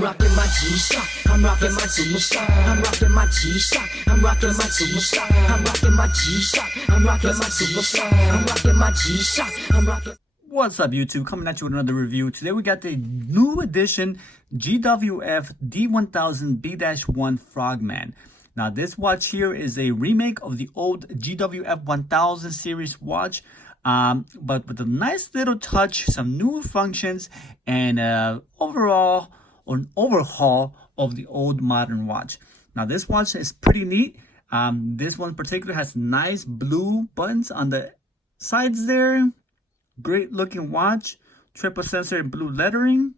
I'm rocking my G-Shock. I'm rocking my G-Shock. I'm rocking my G-Shock. I'm rocking my G-Shock. I'm rocking my G-Shock. I'm rocking my G-Shock. I'm rocking my G-Shock. I'm rocking. What's up, YouTube? Coming at you with another review. Today we got the new edition GWFD1000B-1 Frogman. Now this watch here is a remake of the old GWF1000 series watch, but with a nice little touch, some new functions, and overall an overhaul of the old modern watch. Now this watch is pretty neat. This one in particular has nice blue buttons on the sides there. Great looking watch, triple sensor and blue lettering,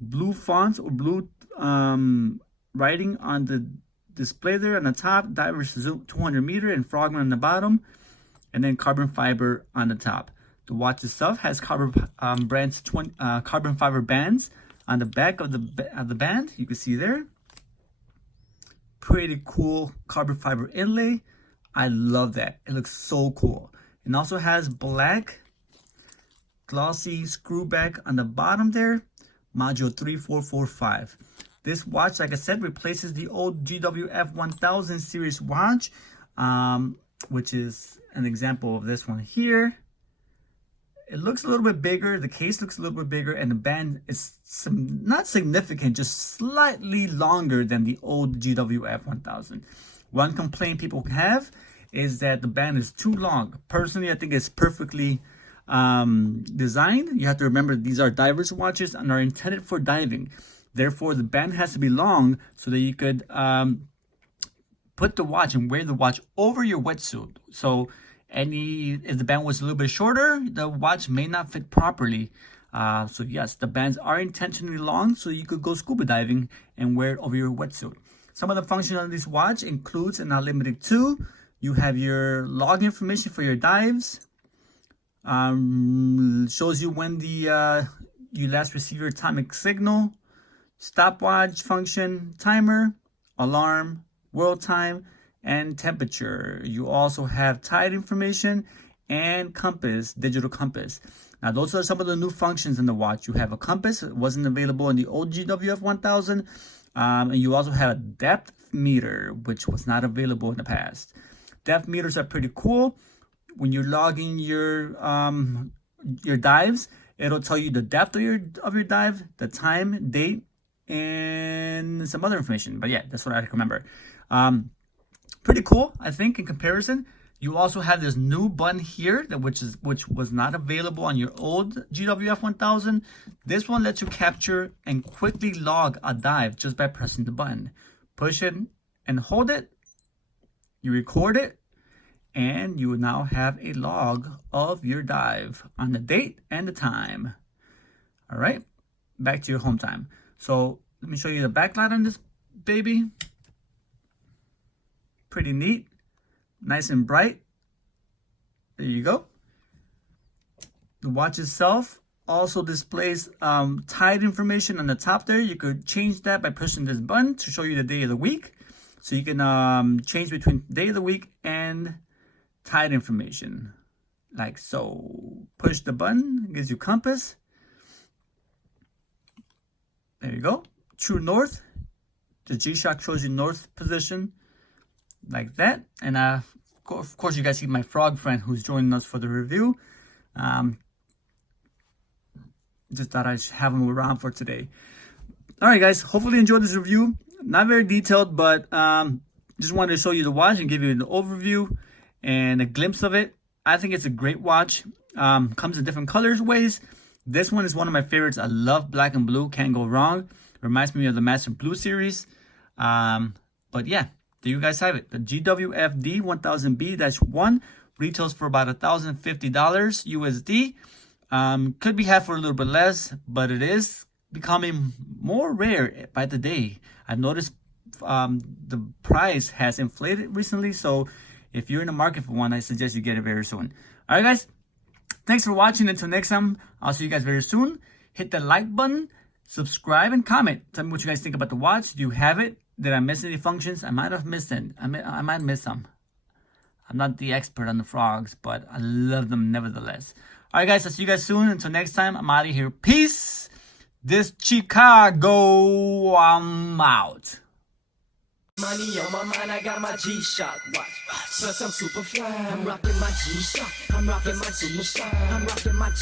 blue fonts or blue writing on the display there on the top, diver's zoom 200 meter and Frogman on the bottom, and then carbon fiber on the top. The watch itself has carbon fiber bands on the back of the band. You can see there. Pretty cool carbon fiber inlay. I love that. It looks so cool. It also has black glossy screw back on the bottom there, module 3445. This watch, like I said, replaces the old GWF1000 series watch, which is an example of this one here. It looks a little bit bigger, the case looks a little bit bigger, and the band is not significant, just slightly longer than the old GWF1000. One complaint people have is that the band is too long. Personally, I think it's perfectly designed. You have to remember these are divers watches and are intended for diving. Therefore, the band has to be long so that you could put the watch and wear the watch over your wetsuit. So if the band was a little bit shorter, the watch may not fit properly. So yes, the bands are intentionally long so you could go scuba diving and wear it over your wetsuit. Some of the functions on this watch includes, and not limited to, you have your log information for your dives. Shows you when you last received your atomic signal. Stopwatch function, timer, alarm, world time, and temperature. You also have tide information and compass, digital compass. Now those are some of the new functions in the watch. You have a compass. It wasn't available in the old GWF1000. And you also have a depth meter, which was not available in the past. Depth meters are pretty cool. When you're logging your dives, it'll tell you the depth of your dive, the time, date, and some other information. But yeah, that's what I remember. Pretty cool, I think, in comparison. You also have this new button here, which was not available on your old GWF1000. This one lets you capture and quickly log a dive just by pressing the button. Push it and hold it. You record it, and you now have a log of your dive on the date and the time. All right, back to your home time. So let me show you the backlight on this baby. Pretty neat, nice and bright. There you go. The watch itself also displays tide information on the top there. You could change that by pushing this button to show you the day of the week. So you can change between day of the week and tide information, like so. Push the button, it gives you compass. There you go. True north. The G-Shock shows you north position, like that. And of course, you guys see my frog friend who's joining us for the review. Just thought I'd have him around for today. All right, guys. Hopefully you enjoyed this review. Not very detailed, but just wanted to show you the watch and give you an overview and a glimpse of it. I think it's a great watch. Comes in different colors, ways. This one is one of my favorites. I love black and blue. Can't go wrong. Reminds me of the Master Blue series. But yeah, there you guys have it. The GWFD1000B-1 retails for about $1,050 USD. Could be had for a little bit less, but it is becoming more rare by the day. I've noticed the price has inflated recently, so if you're in the market for one, I suggest you get it very soon. All right, guys, thanks for watching. Until next time, I'll see you guys very soon. Hit the like button, subscribe, and comment. Tell me what you guys think about the watch. Do you have it? Did I miss any functions? I might have missed it. I might miss some. I'm not the expert on the frogs, but I love them nevertheless. All right, guys, I'll see you guys soon. Until next time, I'm out of here. Peace. This Chicago, I'm out. Money on my mind, I got my G-Shock watch. Plus I'm super fly. I'm rocking my G-Shock. I'm rocking my super fly. I'm rocking my